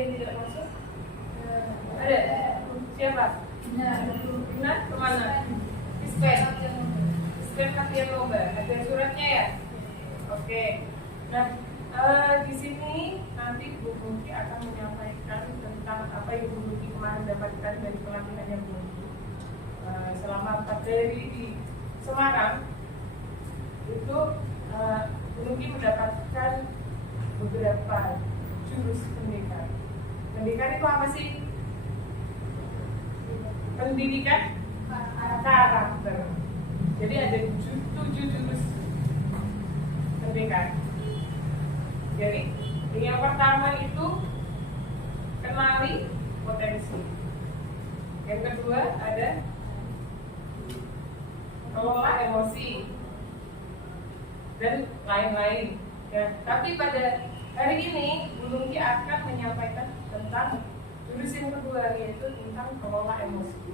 yang tidak masuk? Ada? Siapa? Benar? Kemana? Ispen Kapian Lomba. Ada suratnya ya? Oke. Nah, di sini nanti Bu Muki akan menyampaikan tentang apa yang Bu Muki kemarin dapatkan dari pelatihannya Bu Muki selama 4 hari di Semarang. Itu Bu Muki mendapatkan beberapa jurus pendidikan. Pendidikan itu apa sih? Pendidikan karakter. Jadi ada 7 jurus pendidikan. Jadi yang pertama itu kenali potensi. Yang kedua ada kelola emosi dan lain-lain. Ya, tapi pada hari ini Bu Nungki akan menyampaikan tentang jurus yang kedua, yaitu tentang kelola emosi.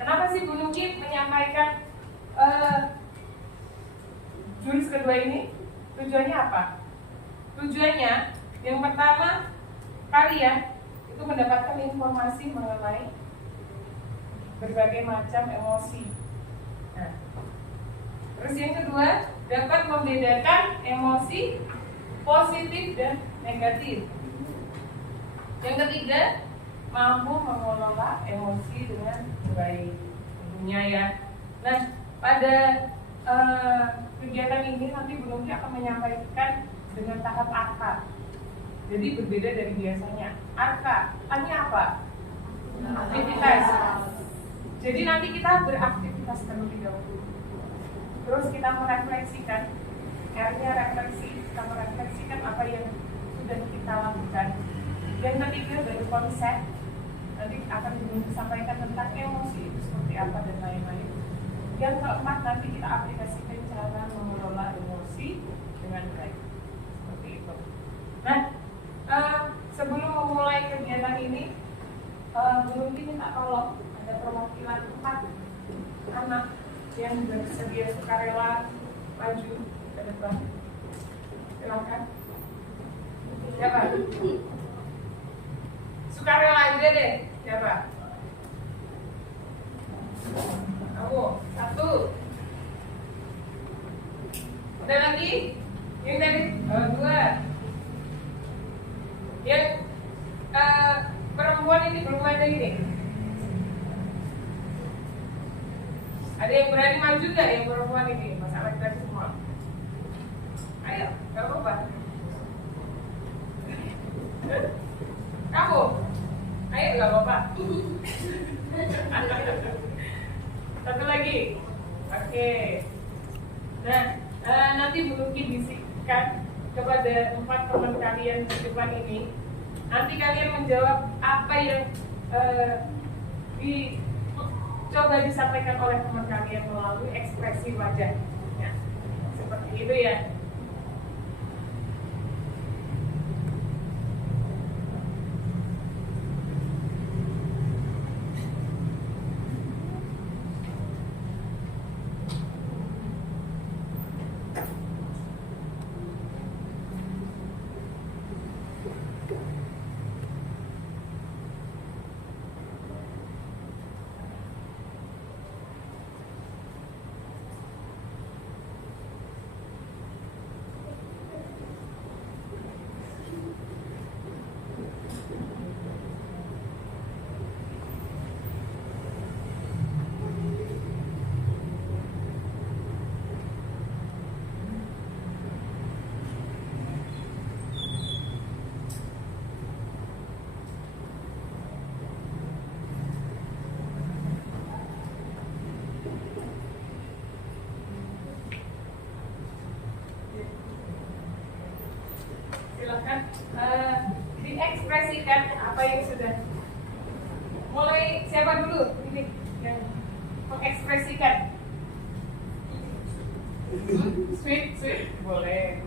Kenapa sih Bu Nungki menyampaikan jurus kedua ini? Tujuannya apa? Tujuannya yang pertama, kalian itu mendapatkan informasi mengenai berbagai macam emosi. Nah, terus yang kedua, dapat membedakan emosi positif dan negatif. Yang ketiga, mampu mengelola emosi dengan baik, tentunya ya. Nah, pada kegiatan ini nanti Bu Nungki akan menyampaikan dengan tahap ARKA. Jadi berbeda dari biasanya. ARKA, artinya apa? Aktivitas. Jadi nanti kita beraktivitas terlebih dahulu. Terus kita merefleksikan. R-nya refleksi, kita merefleksikan apa yang sudah kita lakukan. Yang ketiga baru konsep. Nanti akan disampaikan tentang emosi itu seperti apa dan lain-lain. Yang keempat nanti kita aplikasikan cara mengelola emosi dengan baik. Seperti itu. Nah, sebelum memulai kegiatan ini, Bu Nungki minta tolong ada perwakilan 4 anak yang bersedia sukarela maju ke depan. Silakan. Siapa? Sukarela aja deh. Siapa? Kamu. 1. Ada lagi? Yang tadi? 2. Yang perempuan ini belum ada ini. Ada yang berani maju gak yang perempuan ini? Masalah kita semua. Ayo, gak apa-apa. Kamu? Ayo, gak apa-apa. Satu lagi. Oke. Nah, nanti Bu Nungki bisikan kepada 4 teman kalian di depan ini. Nanti kalian menjawab apa yang coba disampaikan oleh teman kalian melalui ekspresi wajah. Ya, seperti itu ya. Silakan diekspresikan apa yang sudah. Mulai siapa dulu ini yang mengekspresikan? Sweet boleh.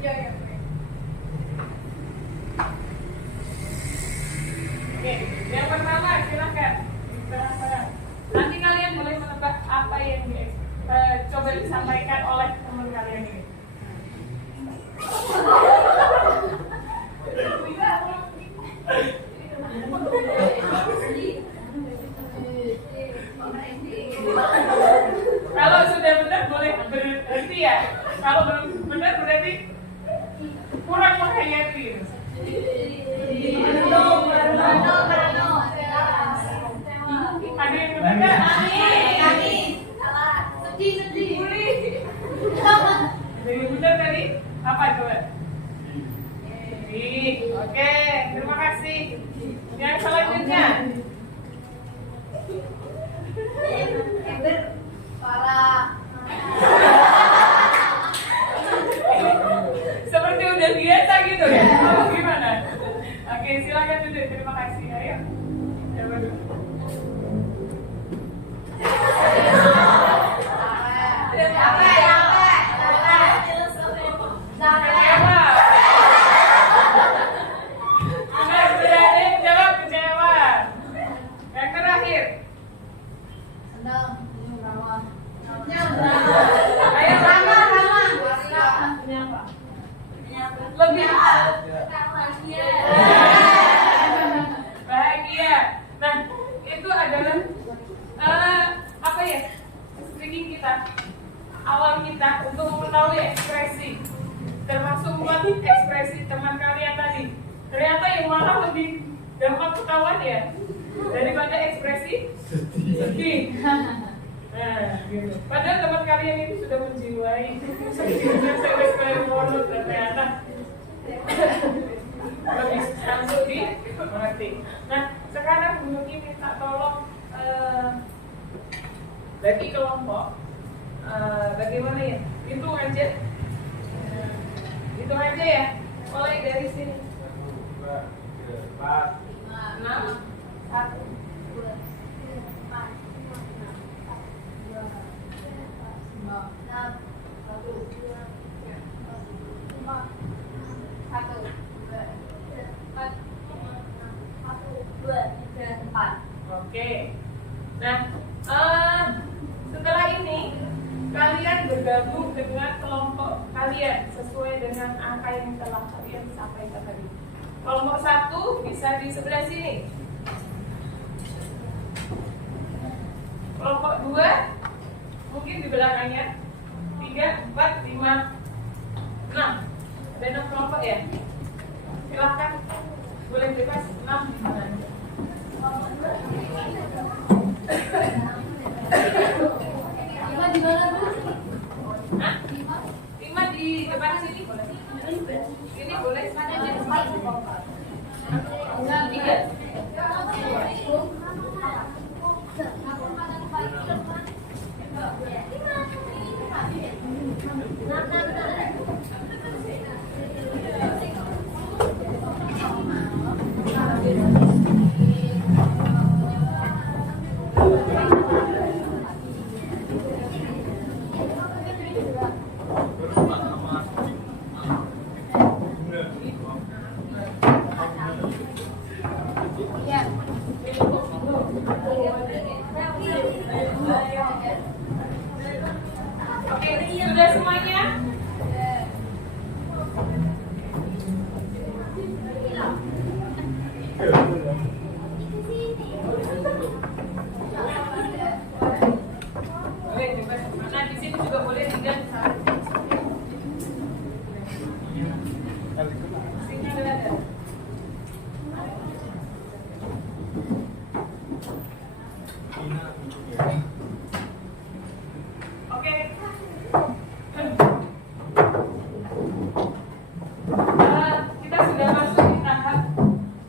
Ya. Oke, yang pertama silakan. tengah-tengah. Nanti kalian boleh menebak apa yang coba disampaikan oleh teman kalian ini. Kalau sudah benar boleh berhenti ya. Kalau belum benar berarti kurang menghayati. Ada yang benar nggak? Sedih. Ada yang benar tadi? Apa coba? Oke, terima kasih. Yang selanjutnya. Seperti udah biasa gitu ya? Oh, gimana? Oke, silakan duduk. Terima kasih. Ayo. Coba dulu. Bahagia. Nah, itu adalah apa ya? Speaking kita, awal kita untuk mengetahui ekspresi, termasuk buat ekspresi teman kalian tadi. Ternyata yang mana lebih gampang ketahuan ya daripada ekspresi sedih. Nah, gitu. Padahal teman kalian itu sudah menjiwai sedihnya saya mono ternyata lebih langsung dimengerti. Nah, sekarang Bu Nuki minta tolong bagi kelompok bagaimana ya? Hitung aja ya. Mulai dari sini. 1, 2, 3, 4, 5, 6, 1, 2, 3, 4, 5, 6, 1, 2, 3, 4. Oke. Nah, setelah ini kalian bergabung dengan kelompok kalian sesuai dengan angka yang telah kalian sampaikan tadi. Kelompok 1 bisa di sebelah sini. Kelompok 2 mungkin di belakangnya. 3, 4, 5, 6. Ada 6 kelompok ya. Silahkan boleh bebas 6 di mana. Lima di mana Bu? Hah? 5 di depan sini boleh. Ini boleh. Enggak 3. Oke, sudah semuanya? Boleh coba. Nah, di sini juga boleh 3. Sini ada. Oke. Kita sudah masuk di tahap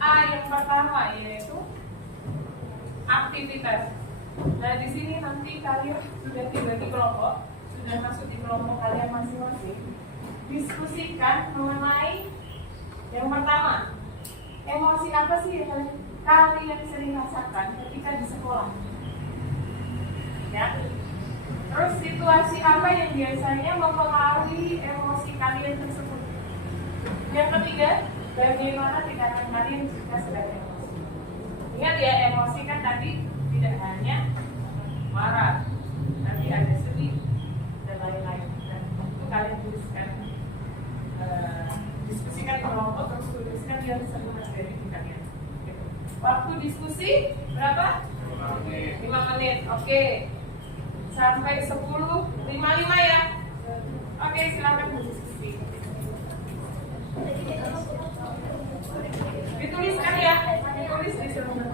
A yang pertama, yaitu aktivitas. Nah, di sini nanti kalian sudah dibagi kelompok, sudah masuk di kelompok kalian masing-masing. Diskusikan mengenai yang pertama, emosi apa sih yang kalian sering rasakan ketika di sekolah? Ya. Terus situasi apa yang biasanya mempengaruhi emosi kalian tersebut? Yang ketiga, bagaimana tindakan kalian jika sedang emosi? Ingat ya, emosi kan tadi tidak hanya marah, nanti ada sedih dan lain-lain. Dan itu kalian tuliskan, diskusikan di kelompok, terus tuliskan yang sering terjadi di kalian. Waktu diskusi berapa? 5 menit. Oke. Sampai 10, 55 ya. Oke, silakan berdiskusi. Dituliskan ya, ditulis di seluruh.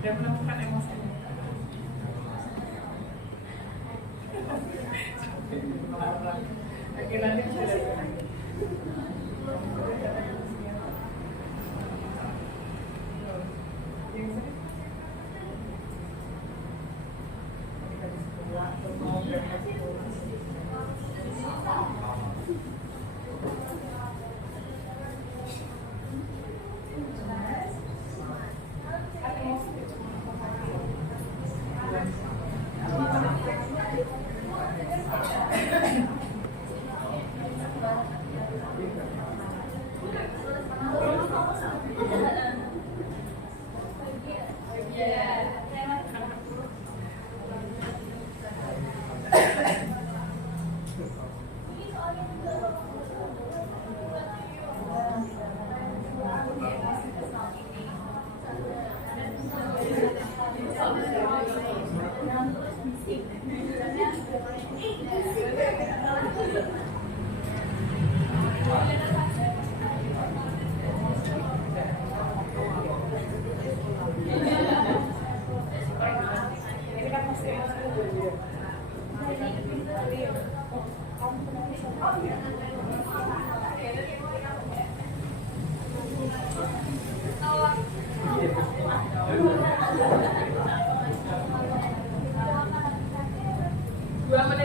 Udah menemukan emosinya. Oke, nanti bisa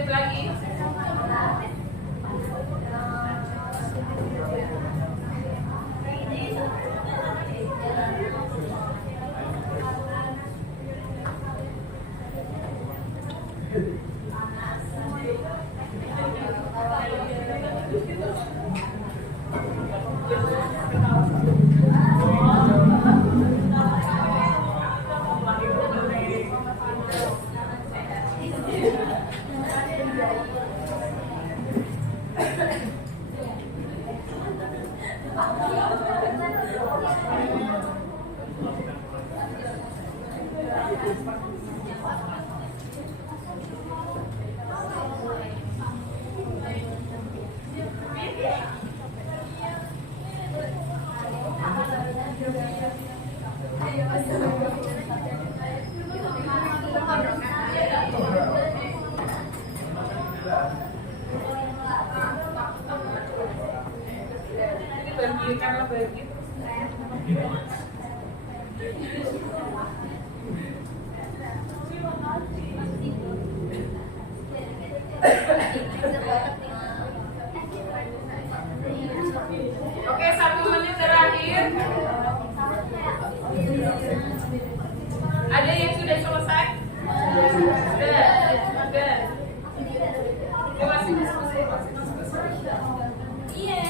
lagi. Karena begitu Oke, 1 menit terakhir. Ada yang sudah selesai? Sudah. Masih diskusi. Iya.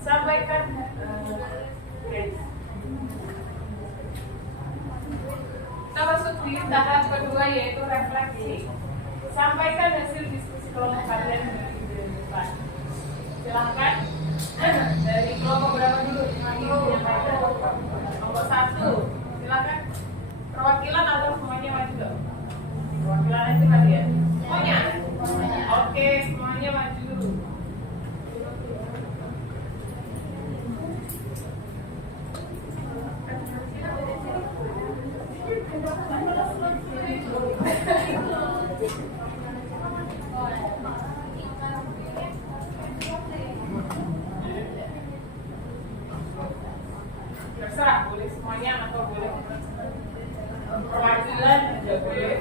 Sampaikan guys. Kita masuk di tahap kedua yaitu refleksi. Sampaikan hasil diskusi kelompok kalian dari minggu depan. Silahkan. Dari kelompok berapa dulu? Kelompok 1. Silahkan. Perwakilan atau semuanya maju? Perwakilan itu kalian. Semuanya. Oke, semuanya maju. Terserah, boleh semuanya atau boleh perwakilan juga boleh.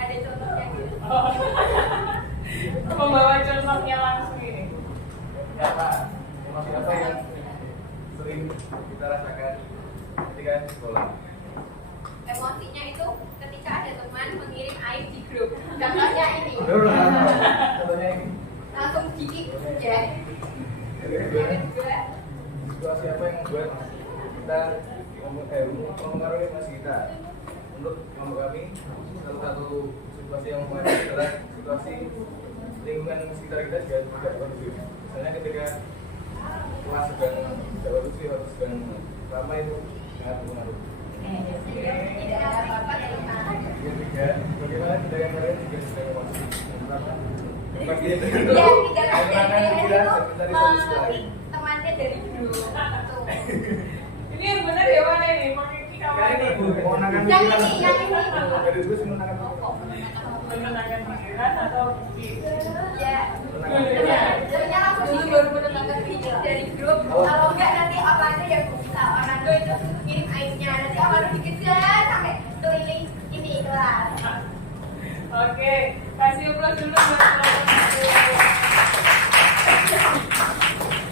Ada contohnya gitu. Membawa contohnya langsung ini. Ya Pak, emosi apa yang sering kita rasakan ketika di sekolah? Emosinya itu ketika ada teman mengirim aib di grup. Contohnya ini. Contohnya ini. Langsung dikit ya. Situasi apa yang membuat kita mempengaruhi emosi kita? Menurut kelompok kami, salah satu situasi yang mempengaruhi adalah situasi lingkungan sekitar kita tidak kondusif. Misalnya ketika kelas sedang tidak kondusif atau sedang ramai itu sangat mempengaruhi. Tidak ada apa-apa dari mana. Yang ketiga, bagaimana kita yang lain juga sedang emosi? Yang pasti Yang tidak menenangkan ada pikiran dan mencari solusi lain. temannya dari grup. Tuh. Ini yang benar ya mana ini? Pakai kita mana? Menenangkan Yang pikiran. ini, yang ini. Dari itu sih menenangkan pikiran. Menenangkan pikiran atau bukti? Ya. Ya. Sebenarnya langsung dulu baru menenangkan diri dari grup. Kalau enggak nanti apa aja yang bisa orang itu kirim aibnya. Nanti orang itu dikejar sampai keliling ini kelas. Oke, kasih upload dulu buat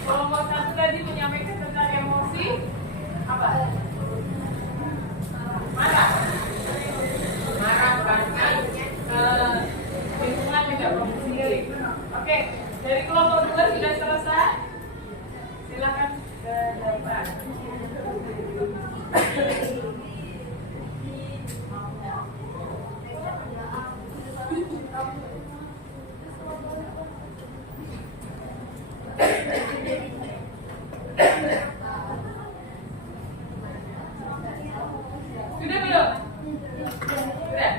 kelompok 1 tadi menyampaikan tentang emosi apa? Marah. Marah karena lingkungan tidak kondusif. Oke, dari kelompok 2 sudah selesai. Silakan ke depan. Sudah belum? Sudah?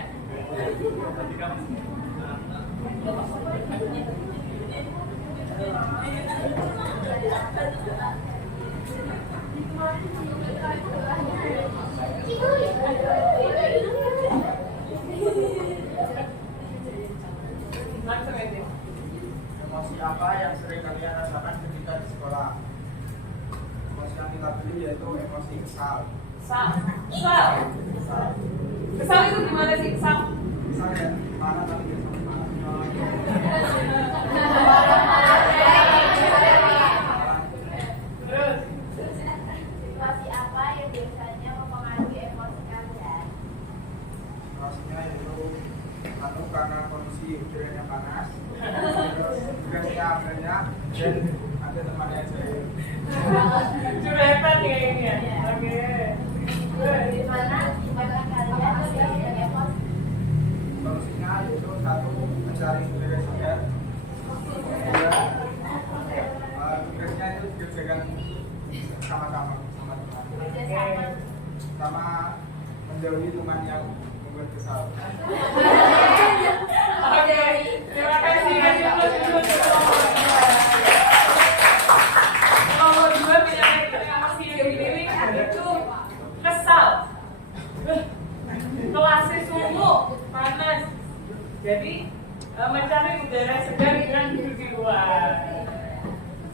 Langsung aja. Emosi apa yang sering kalian rasakan ketika di sekolah? Emosi yang kita pilih yaitu emosi kesal. Kesal. Kesal itu gimana sih kesal? Kesal ya, marah tapi dia sampai marah. Terus? Situasi apa yang biasanya mempengaruhi emosi kalian? Emosinya yaitu satu karena kondisi udaranya panas, terus tugasnya banyak dan ada temannya jahil. Curhatan ya ini ya? Oke. Gimana kalian menjelaskan emosi? Solusinya yaitu satu mencari saudara segar, kedua tugasnya itu dikerjakan sama-sama sama teman, Kerjasama. sama menjauhi teman yang membuat kesal. Oke, terima kasih. Kelompok 2 menyampaikan emosi yang dipilih itu kesal. Kelasnya sungguh panas. Jadi mencari udara segar dengan duduk di luar.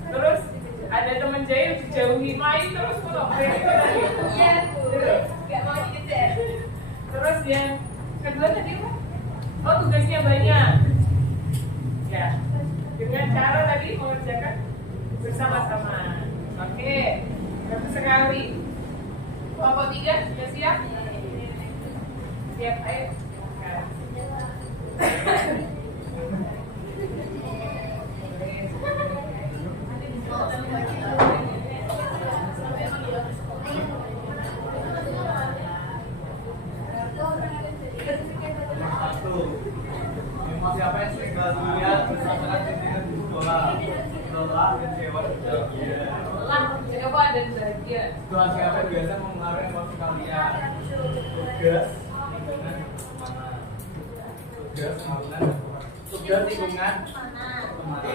Terus ada teman jahil dijauhi main terus kalau Iya, tuh. Gak mau dikejar. Terus yang kedua tadi apa? Oh, tugasnya banyak. Ya, dengan cara tadi mengerjakan bersama-sama. Oke, bagus sekali. Kelompok 3 sudah siap? Siap, ayo. siapa yang sering latihan merasakan kesenangan di sekolah? Lelah, kecewa, dan bahagia. Lelah, kecewa, dan bahagia. Situasi apa yang biasa mempengaruhi emosi kalian? Tugas, lingkungan, mana? Tugas, lingkungan, tugas, lingkungan, mana? Oke.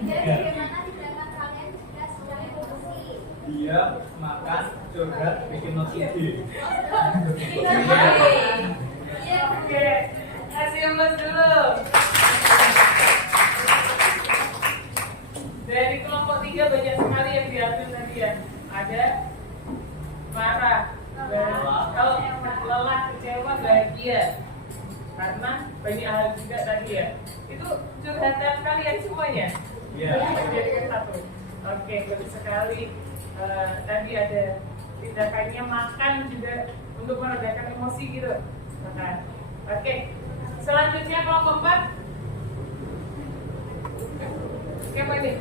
Bagaimana tindakan kalian jika sedang emosi? Diam, makan, curhat, bikin notisi. Oke, kasih emas dulu. Dari kelompok 3 banyak sekali yang diambil tadi ya. Ada marah, kalau lelah, kecewa, bahagia. Karena banyak hal juga tadi ya. Itu curhatan kalian semuanya. Iya. Dijadikan satu. Oke, bagus sekali. Tadi ada tindakannya makan juga untuk meredakan emosi gitu. Makan. Oke. Selanjutnya kelompok 4. Siapa ini?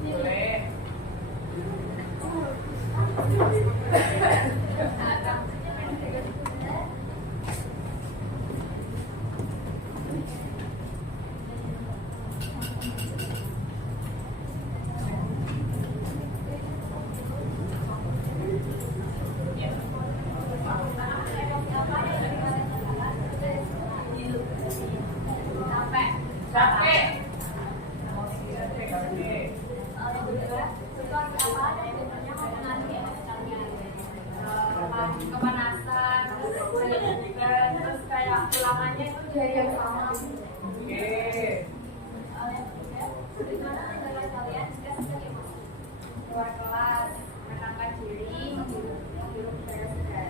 Boleh. Capek. Kepanasan, terus kayak ulangannya itu dari yang sama. Oke. Bagaimana tindakan kalian jika sedang emosi? Keluar kelas, menenangkan diri, menghirup udara segar.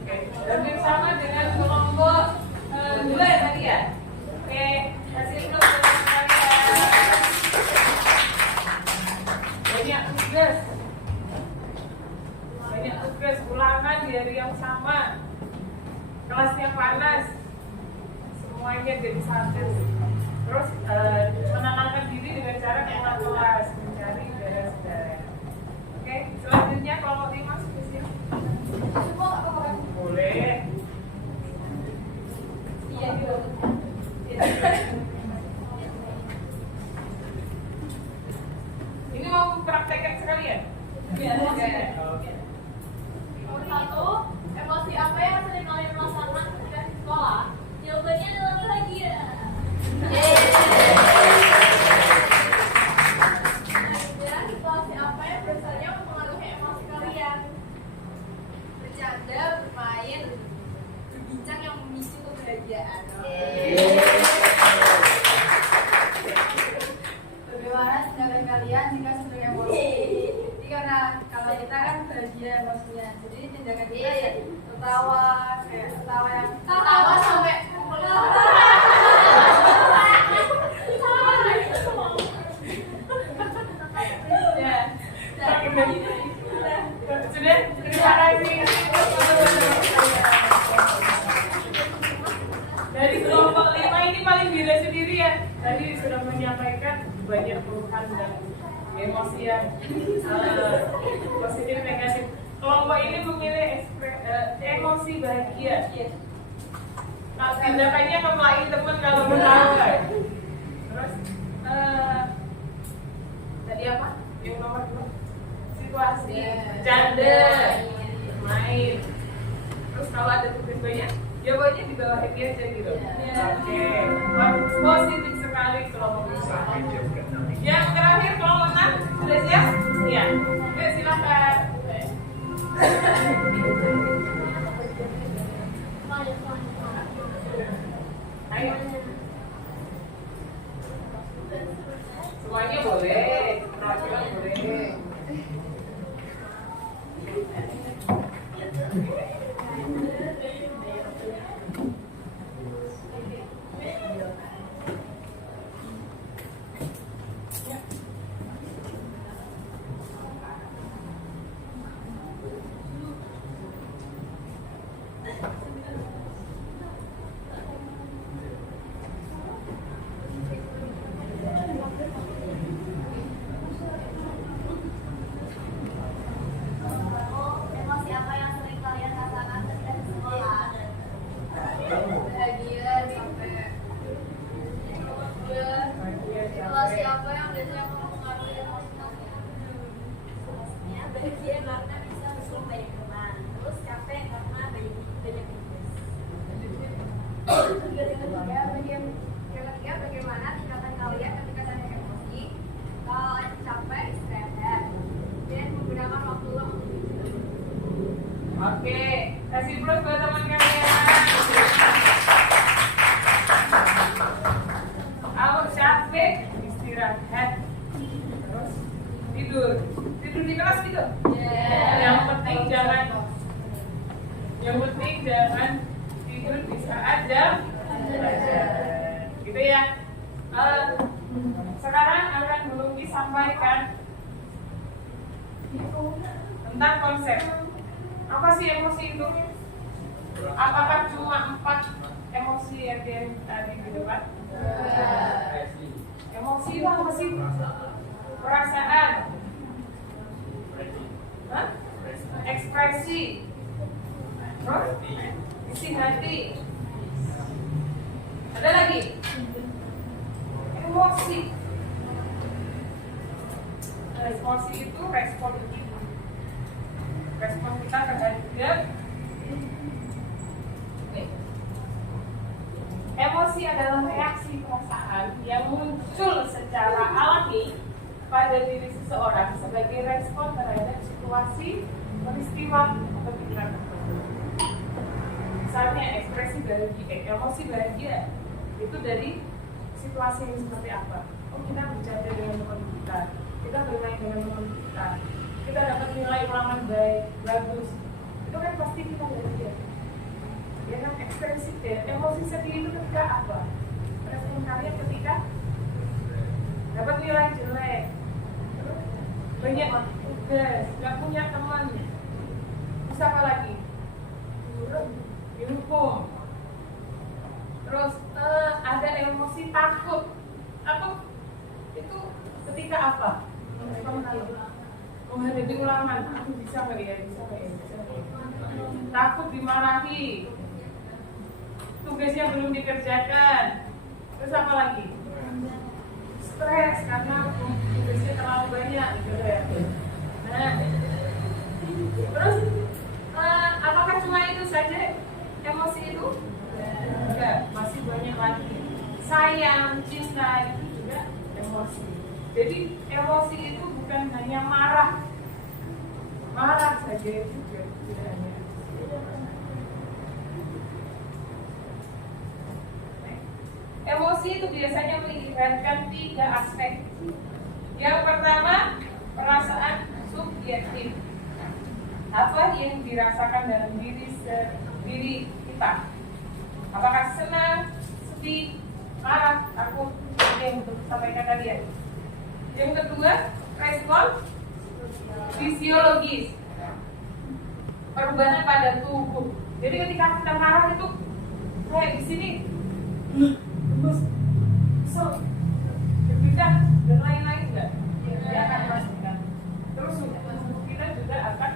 Oke. Hampir sama dengan kelompok 2 ya tadi ya. Oke. Kasih dulu untuk kalian. Banyak tugas. Banyak tugas ulangan di hari yang sama. Kelasnya panas. Semuanya jadi satu. Terus menenangkan diri dengan cara keluar kelas, mencari udara segar. Oke, selanjutnya kelompok 5 spesial. Boleh. Iya, gitu. Ini mau praktekkan sekalian? Iya. Oke. Nomor 1, emosi apa yang sering kalian rasakan ketika di sekolah? Jawabannya adalah bahagia. Dan situasi apa yang biasanya mempengaruhi emosi kalian? Bercanda, bermain, berbincang yang memicu kebahagiaan. Bagaimana tindakan kalian jika sedang emosi? Jadi karena kalau kita kan bahagia emosinya, jadi tindakan kita ya tertawa, kayak tertawa sampai Ya. Sudah? Terima kasih. Dari kelompok 5 ini paling beda sendiri ya. Tadi sudah menyampaikan banyak keluhan dan emosi yang positif negatif. Kelompok ini memilih emosi bahagia. Nah, tindakannya ngemain teman kalau menang. Terus tadi apa? Yang nomor 2 situasi, bercanda, main. Terus kalau ada tugas banyak, jawabannya di bawah happy aja gitu. Oke, positif sekali kelompok ini. Yang terakhir kelompok 6 sudah siap? Iya. Oke, silakan. Ayo. Semuanya boleh, perwakilan boleh. Kasih plus buat teman kalian. Kalau capek istirahat, terus tidur di kelas gitu. Yang penting jangan tidur di saat jam belajar. Gitu ya. Sekarang akan belum disampaikan tentang konsep. Apa sih emosi itu? Apakah cuma 4 emosi yang tadi di depan? Emosi itu apa sih? Perasaan, ekspresi, terus isi hati. Ada lagi? Emosi. Emosi itu respon kita terhadap emosi adalah reaksi perasaan yang muncul secara alami pada diri seseorang sebagai respon terhadap situasi, peristiwa, atau pikiran tertentu. Misalnya ekspresi emosi bahagia itu dari situasi yang seperti apa? Oh, kita bercanda dengan teman kita bermain dengan teman kita dapat nilai ulangan baik, bagus. Itu kan pasti kita bahagia. Ya kan, ekspresi emosi sedih itu ketika apa? Respon kalian ketika dapat nilai jelek, banyak tugas, nggak punya teman, terus apa lagi? Dihukum. Terus ada emosi takut itu ketika apa? Menghadapi ulangan, aku bisa nggak ya? Takut dimarahi, tugasnya belum dikerjakan. Terus apa lagi? Stres karena tugasnya terlalu banyak, gitu ya. Nah, terus apakah cuma itu saja emosi itu? Enggak, masih banyak lagi. Sayang, cinta itu juga emosi. Jadi emosi itu bukan hanya marah saja juga tidak hanya. Emosi itu biasanya melibatkan 3 aspek. Yang pertama, perasaan subjektif. Apa yang dirasakan dalam diri kita? Apakah senang, sedih, marah, takut? Yang untuk sampaikan kalian. Yang kedua, respon fisiologis, perubahan pada tubuh. Jadi ketika kita marah itu kayak di sini terus kesel, deg-degan dan lain-lain enggak? Ya akan merasakan. Terus tubuh kita juga akan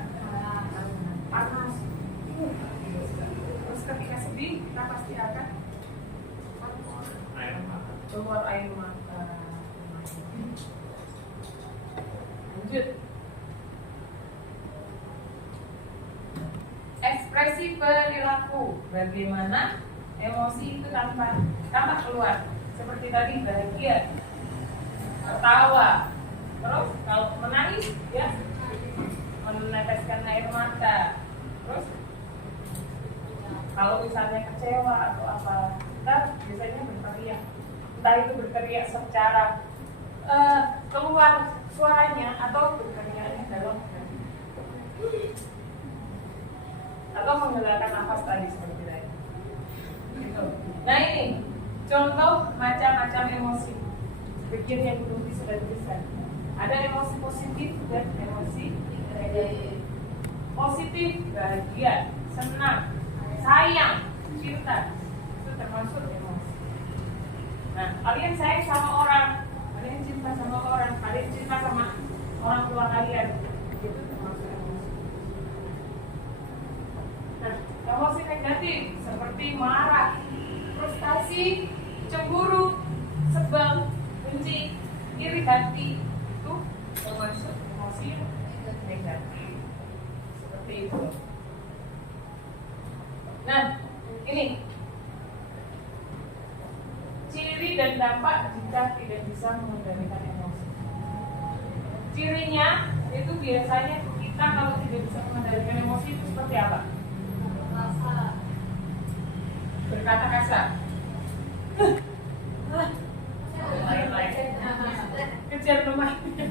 panas. Terus ketika sedih kita pasti akan keluar air mata. Lanjut. Ekspresi perilaku, bagaimana emosi itu tampak keluar. Seperti tadi bahagia, tertawa, terus kalau menangis ya meneteskan air mata. Terus kalau misalnya kecewa atau apa, kita biasanya berteriak. Entah itu berteriak secara keluar suaranya atau berteriaknya dalam hati, atau menggelarkan nafas tadi seperti tadi. Gitu. Nah ini contoh macam-macam emosi. Bagian yang belum sudah tulisan. Ada emosi positif dan emosi negatif. Positif bahagia, senang, sayang, cinta, itu termasuk emosi. Nah, kalian sayang sama orang, kalian cinta sama orang, kalian cinta sama orang tua kalian, itu termasuk emosi. Nah, emosi negatif seperti marah, frustasi, cemburu, sebel, benci, iri hati, itu termasuk emosi negatif. Seperti itu. Nah, ini ciri dan dampak jika tidak bisa mengendalikan emosi. Cirinya itu biasanya kita kalau tidak bisa mengendalikan emosi itu seperti apa? berkata kasar. Lain-lain. Kejar temannya.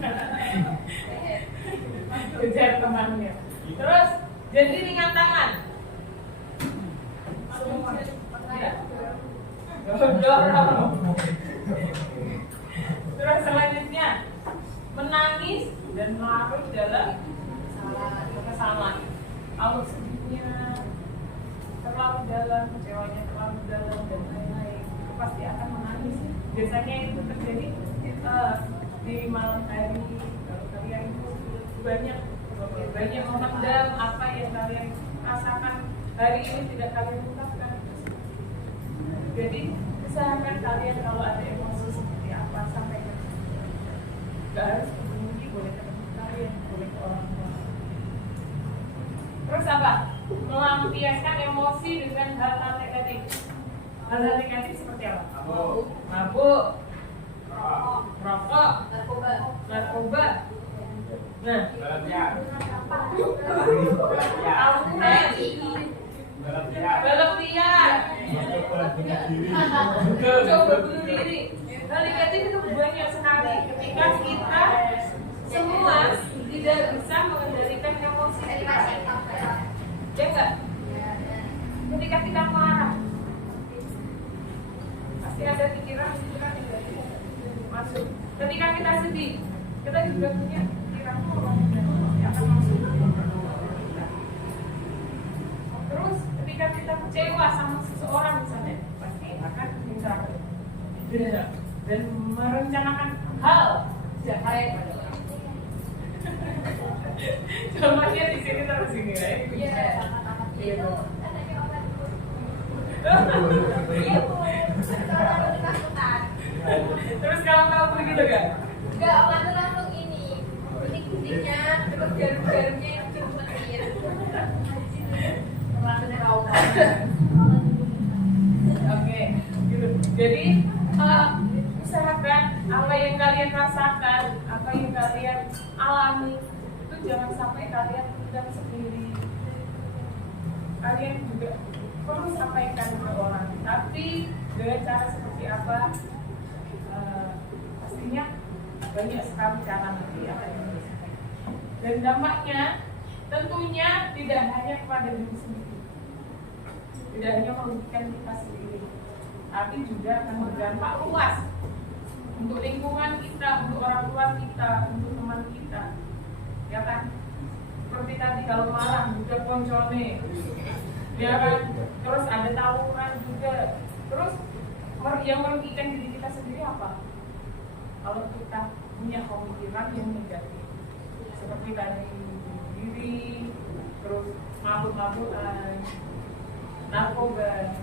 Kejar temannya. Terus jadi ringan tangan. Dorong. Terus selanjutnya menangis dan larut dalam kesalahan. Kalau sedihnya terlalu dalam, kecewanya terlalu dalam dan lain-lain, itu pasti akan menangis. Biasanya itu terjadi di malam hari. Kalau kalian itu banyak memendam apa yang kalian rasakan hari ini tidak kalian ungkapkan. Jadi usahakan kalian kalau ada emosi seperti apa sampaikan. Gak harus berbunyi, boleh ke teman kalian, boleh ke orang tua. Terus apa? Melampiaskan emosi dengan hal-hal negatif. Hal-hal negatif seperti apa? Mabuk, rokok, narkoba. Nah, balap liar, coba bunuh diri. Hal negatif itu banyak sekali ketika kita semua tidak bisa mengendalikan emosi kita. Ya enggak? Ketika kita marah, pasti ada pikiran yang masuk. Ketika kita sedih, kita juga punya pikiran yang akan masuk. Terus ketika kita kecewa sama seseorang misalnya, pasti akan minta dendam dan merencanakan hal jahat pada orang. Contohnya di sini terus ini ya. Itu katanya obat Terus kalau begitu kan? enggak, obat langsung ini kuning-kuningnya, terus jarum-jarumnya yang cepetin. Terlalu trauma. Oke, gitu. Jadi usahakan apa yang kalian rasakan, apa yang kalian alami itu jangan sampai kalian pendam sendiri. Kalian juga perlu sampaikan ke orang, tapi dengan cara seperti apa? Pastinya banyak sekali cara nanti akan disampaikan. Dan dampaknya tentunya tidak hanya kepada diri sendiri, tidak hanya merugikan kita sendiri, tapi juga akan berdampak luas untuk lingkungan kita, untuk orang tua kita, untuk teman kita, ya kan? Seperti tadi kalau marah juga koncone, ya kan? Terus ada tawuran juga, terus yang merugikan diri kita sendiri apa? Kalau kita punya pemikiran yang negatif, seperti tadi diri, terus mabuk-mabukan, narkoba,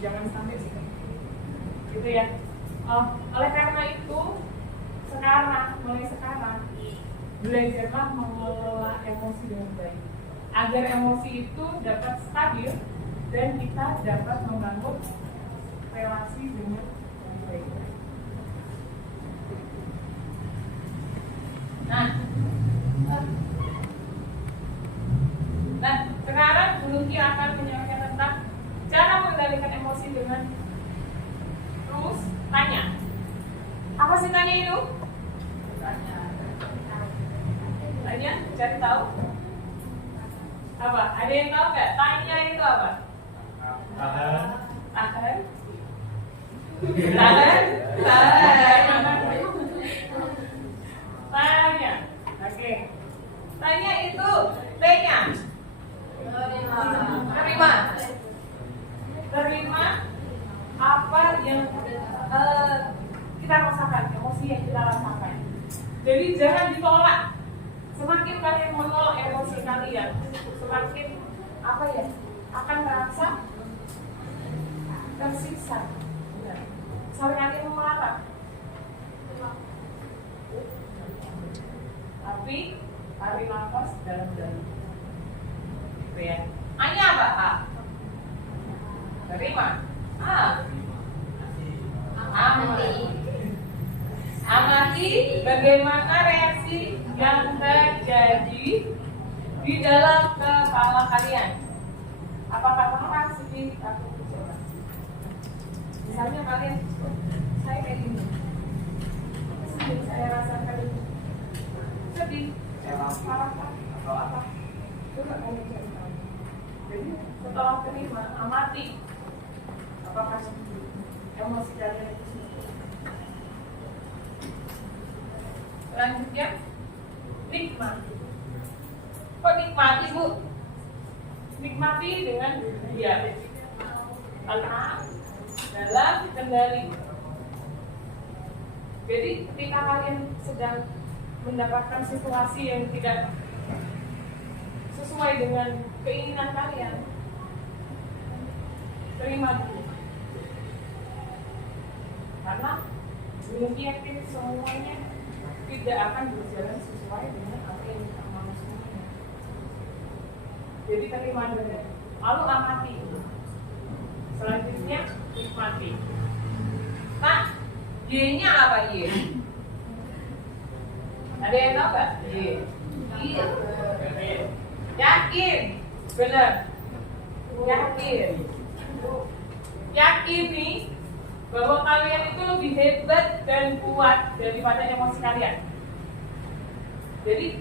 jangan sampai seperti itu, gitu ya. Oleh karena itu, mulai sekarang, belajarlah mengelola emosi dengan baik, agar emosi itu dapat stabil dan kita dapat membangun relasi dengan baik. Nah, sekarang Buluki akan menyampaikan tentang cara mengendalikan emosi dengan terus tanya. Apa sih tanya itu? Tanya, cari tahu. Apa? Ada yang tahu nggak? Tanya itu apa? Tahan. Tanya. Oke. Tanya itu T-nya. Terima apa yang kita rasakan, emosi yang kita rasakan. Jadi jangan ditolak. Semakin kalian menolak emosi kalian, semakin akan merasa tersiksa. Sampai kalian marah. Tapi tarik nafas dalam-dalam. Gitu ya. A-nya apa? A. Terima. A. Amati bagaimana reaksi yang terjadi di dalam kepala kalian. Apakah marah, sedih, atau kecewa? Misalnya kalian, "Oh, saya kayak gini, sedih, saya rasakan ini, sedih, marah atau apa, coba kalian cari tahu. Jadi setelah terima, amati apakah emosi kalian itu sedih. Selanjutnya, nikmati. Kok nikmati, Bu? Nikmati dengan diam, tenang, dalam kendali. Jadi ketika kalian sedang mendapatkan situasi yang tidak sesuai dengan keinginan kalian, terima dulu. Karena mungkin yakin semuanya tidak akan berjalan sesuai dengan apa yang kita mau semuanya. Jadi terima dulu, lalu amati. Selanjutnya nikmati. Nah, Y-nya apa Y? Ada yang tahu nggak? Y. Iya. Yakin, benar. Yakin. Yakin nih bahwa kalian itu lebih hebat dan kuat daripada emosi kalian. Jadi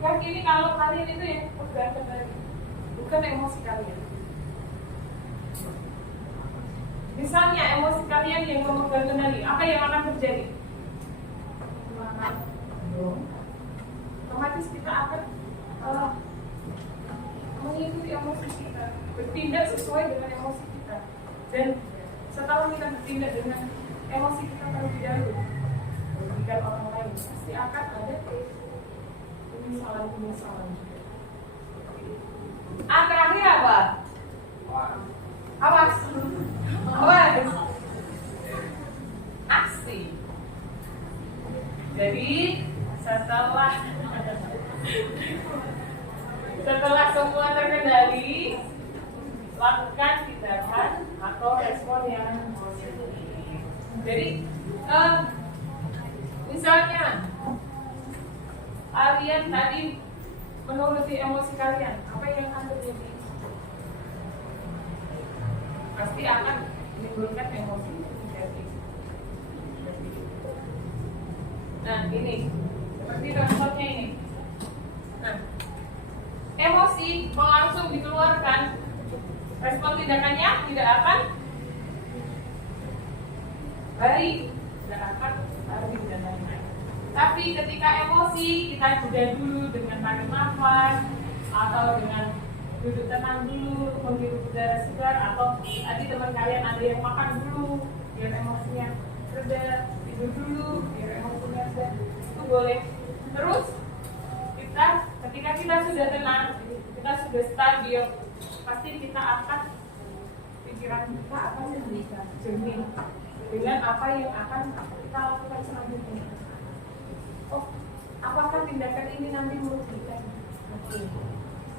yakini kalau kalian itu yang pegang kendali, bukan emosi kalian. Misalnya emosi kalian yang memegang kendali, apa yang akan terjadi? Otomatis kita akan mengikuti emosi kita, bertindak sesuai dengan emosi kita. Dan setelah kita bertindak dengan emosi kita terlebih dahulu, merugikan orang lain, pasti akan ada penyesalan. Terakhir apa? Awas. Aksi. Jadi setelah semua terkendali, lakukan tindakan atau respon yang positif. Jadi misalnya kalian tadi menuruti emosi kalian, apa yang akan terjadi? Pasti akan menimbulkan emosi negatif. Nah, ini seperti contohnya ini. Nah, emosi kalau langsung dikeluarkan, respon tindakannya tidak akan baik, tidak akan baik dan lain-lain. Tapi ketika emosi kita jeda dulu dengan tarik nafas atau dengan duduk tenang dulu, menghirup udara segar, atau tadi teman kalian ada yang makan dulu biar emosinya reda, tidur dulu biar emosinya reda, itu boleh. Terus ketika kita sudah tenang, kita sudah stabil, pasti kita akan pikiran kita akan bisa jernih dengan apa yang akan kita lakukan selanjutnya. Oh, apakah tindakan ini nanti merugikan?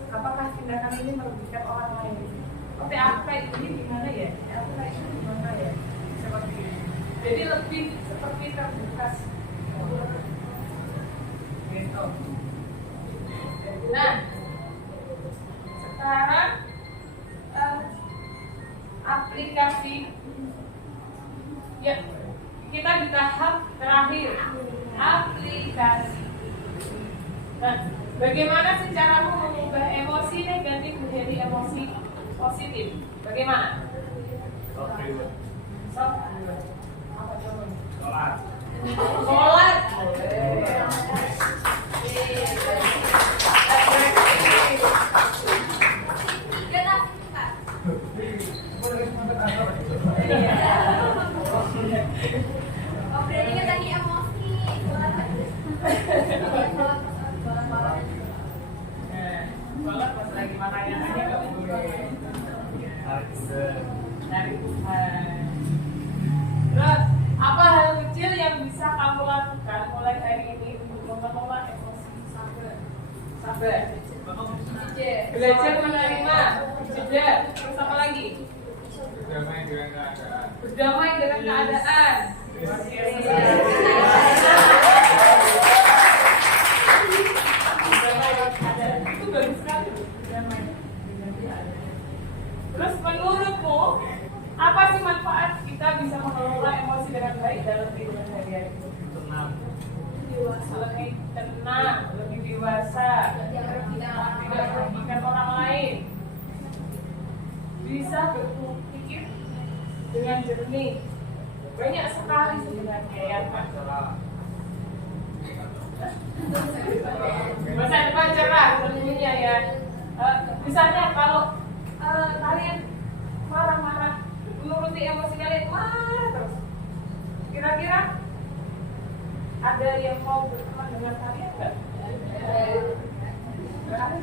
Apakah tindakan ini merugikan orang lain? Oke, apa ini gimana ya? Apa ini gimana ya? Seperti ini. Jadi lebih seperti terbuka. Gitu. Nah, sekarang aplikasi. Ya, kita di tahap terakhir, aplikasi. Nah, bagaimana sih caramu mengubah emosi negatif menjadi emosi positif? Bagaimana? Apa coba? Sholat. Berarti kan tadi emosi. Sholat pas lagi makannya aja nggak boleh. Dari Tuhan. Terus apa hal kecil yang bisa kamu lakukan mulai hari ini untuk mengelola emosi sabar, belajar menerima, jeda, terus apa lagi? Berdamai dengan keadaan. Itu bagus sekali. Berdamai dengan keadaan. Terus menurutmu apa sih manfaat kita kita bisa mengelola emosi dengan baik dalam kehidupan sehari-hari? Lebih tenang, lebih dewasa, tidak merugikan orang lain, bisa berpikir dengan jernih. Banyak sekali sebenarnya ya Pak. Masa depan cerah tentunya ya. Misalnya kalau kalian marah-marah, menuruti emosi kalian marah terus, kira-kira ada yang mau berteman dengan kalian nggak? Nggak ada.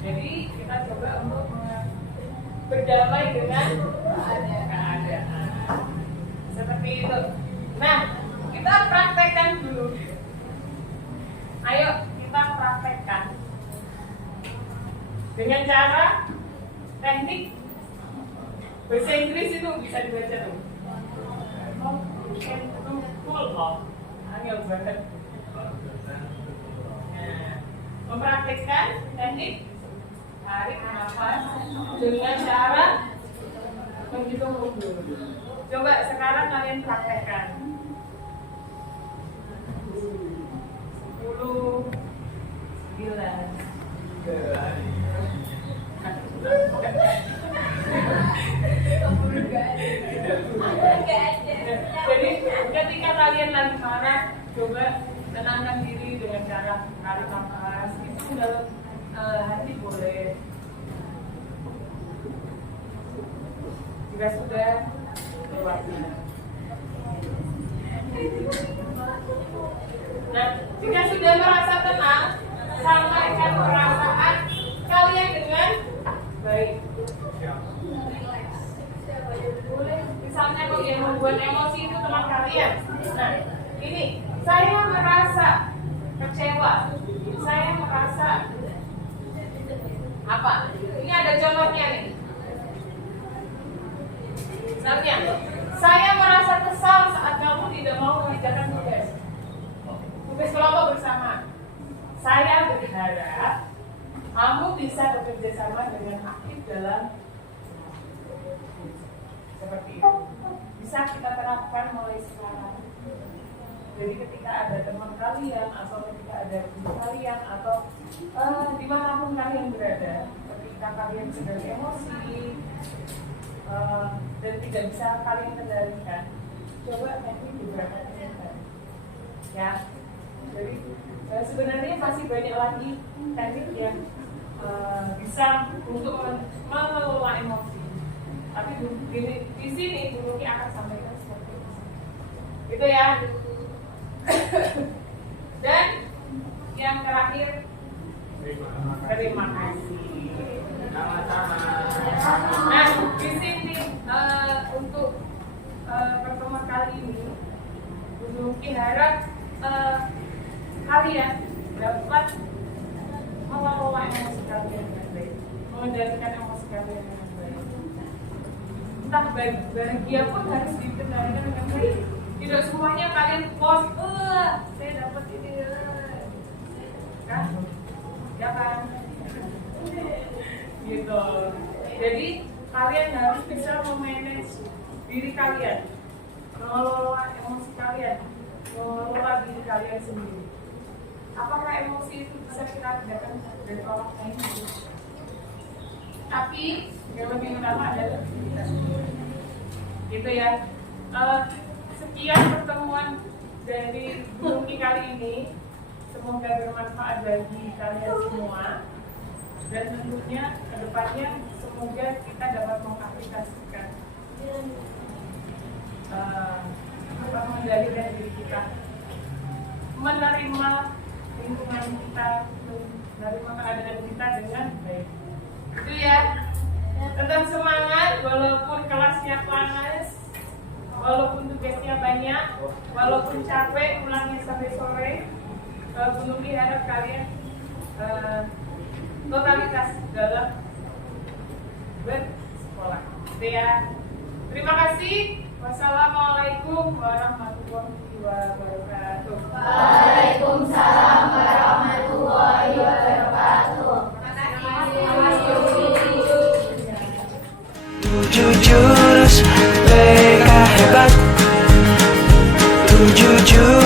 Jadi kita coba untuk berdamai dengan keadaan. Seperti itu. Nah, kita praktekkan dulu. Ayo kita praktekkan dengan cara teknik bahasa Inggris itu bisa dibaca tuh. Cool kok, angel banget. Nah, mempraktekkan teknik tarik nafas dengan cara menghitung mundur. Coba sekarang kalian praktekkan. 10, 9. Jadi ketika kalian lagi marah, coba tenangkan diri dengan cara tarik nafas. Itu dalam hati boleh. Jika sudah lewati. Nah, jika sudah merasa tenang, sampaikan perasaan kalian dengan baik. Misalnya kalau yang membuat emosi itu teman kalian. Nah, ini saya merasa kecewa, saya merasa apa? Ini ada contohnya nih. Misalnya, saya merasa kesal saat kamu tidak mau mengerjakan tugas kelompok bersama. Saya berharap kamu bisa bekerja sama dengan aktif dalam seperti itu. Bisa kita terapkan mulai sekarang. Jadi ketika ada teman kalian atau ketika ada guru kalian atau dimanapun kalian berada, ketika kalian sedang emosi dan tidak bisa kalian kendalikan, coba teknik beberapa teknik ya. Jadi sebenarnya masih banyak lagi teknik yang bisa untuk mengelola emosi. Tapi di sini Bu Luki akan sampaikan seperti itu. Gitu ya. Dan yang terakhir, terima kasih. Nah, di sini untuk pertemuan kali ini, Bu Luki harap kalian dapat mengelola emosi kalian dengan baik, mengendalikan emosi kalian dengan baik. Entah bahagia pun harus dikendalikan dengan baik. Tidak semuanya kalian post, saya dapat ini, kan? Ya kan? Gitu. Jadi kalian harus bisa memanage diri kalian, mengelola emosi kalian, mengelola diri kalian sendiri. Apakah emosi itu bisa kita bedakan dari orang lain? Tapi yang lebih utama adalah kita sendiri. Gitu ya. Sekian pertemuan dari Bu Luki kali ini. Semoga bermanfaat bagi kalian semua. Dan tentunya kedepannya semoga kita dapat mengaplikasikan mengendalikan diri kita, menerima lingkungan kita, menerima keadaan kita dengan baik. Itu ya. Tetap semangat walaupun kelasnya panas, walaupun tugasnya banyak, walaupun capek pulangnya sampai sore. Bu Luki harap kalian totalitas dalam bersekolah. Gitu ya. Terima kasih. Wassalamualaikum warahmatullahi wabarakatuh. Waalaikumsalam warahmatullahi wabarakatuh. Terima kasih. Tujuh jurus BK hebat. Tujuh jurus